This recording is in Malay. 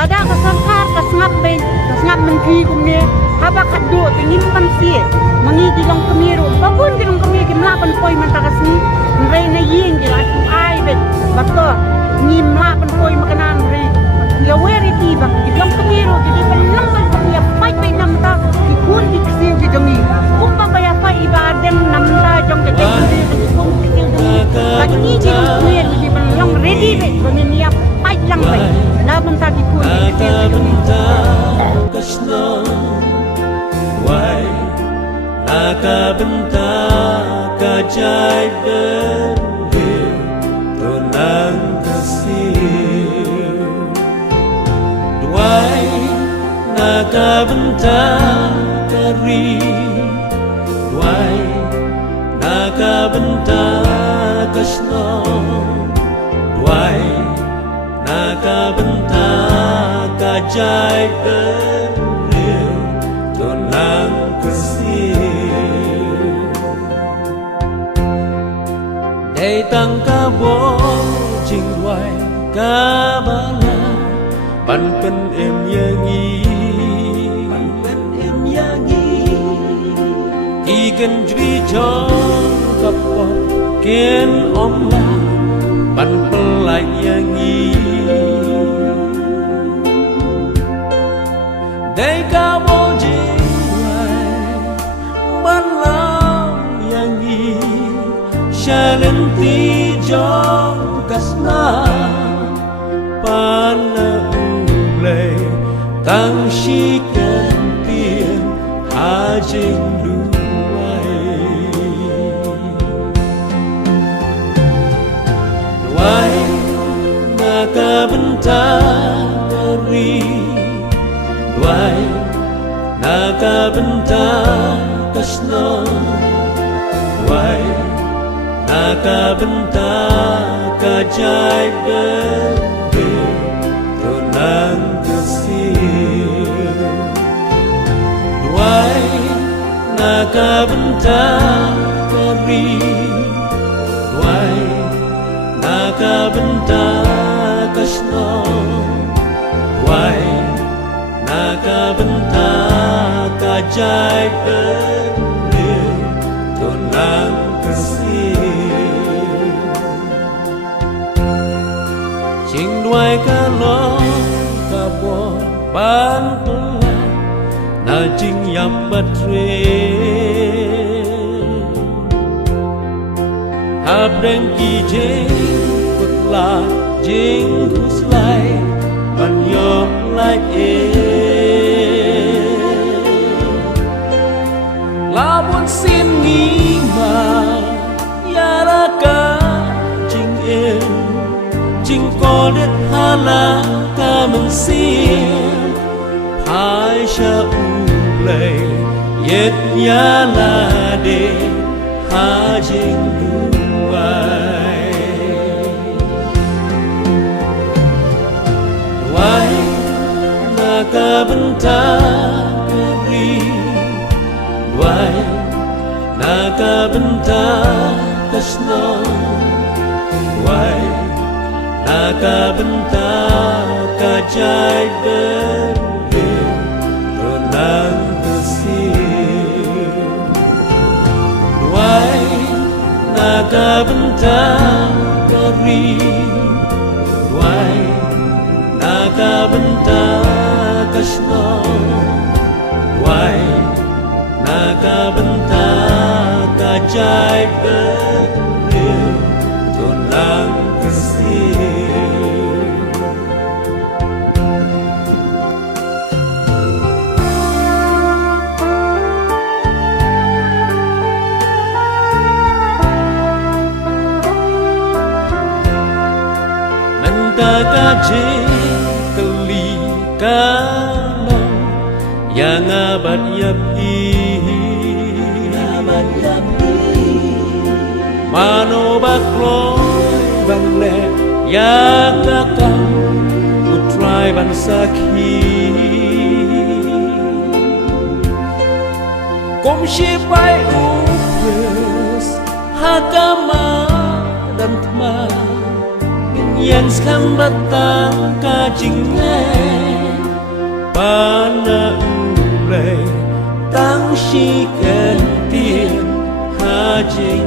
kada kasangkar kasngap menteri kumne haba kaddo tingin pansi mangi dilong kemiru babun dilong kemiru kimlapan poi mantakasni nrei na ying gilaku ai bet bakto ni mlapan poi makanan nrei ya weri tiba dilong kemiru jadi penlambal ya pai pai namta ikun diksiu gijongi kumpa kaya pai ibadem namta jong ke tekri ikun diksiu lagi ni dilong kemiru jadi penlang ready bet benia pai lang bai laban ta ikun diksiu gijongi Wai nakabenta kajai berdil tunang kasih Wai nakabenta kari Wai nakabenta kasno Wai nakabenta kajai berdil tunang kasih Day tang kabong jing wai kabala ban pen em yangi ikan jri jong kapot ken om la ban pelai yangi Day kabong jing ban lam yangi Shalenti jong kasna Pana ulay Tang shikan tien Hajing luay Luay nakabenta kari Luay nakabenta kasna Luay nakabenta kajai berdil tunang kasih Duai nakabenta kari Duai nakabenta kasno Duai nakabenta kajai berdil tunang Jing duai kalong kabon ban pelan na jing yam batre Habreng ki jing putla jing huslai ban yok lai Labun sin ngima yaraka jing Jing có đất hà la ca mừng xin Hai sha u lệ Yết ya la de Ha jing duai Duai na ka benta kari Duai na ka benta kasno Duai nakabenta kajai berdil tunang kasih Duai nakabenta kari Duai nakabenta kasno Duai nakabenta kajai berdil tunang kasih Kakaje keli kanong yang abad yapi mano bakloy bangle yang kakang utrai bansaki kom shipai upres hakama dan teman yang sekarang batang kajingnya Bana ulay tang si ken tien ha jing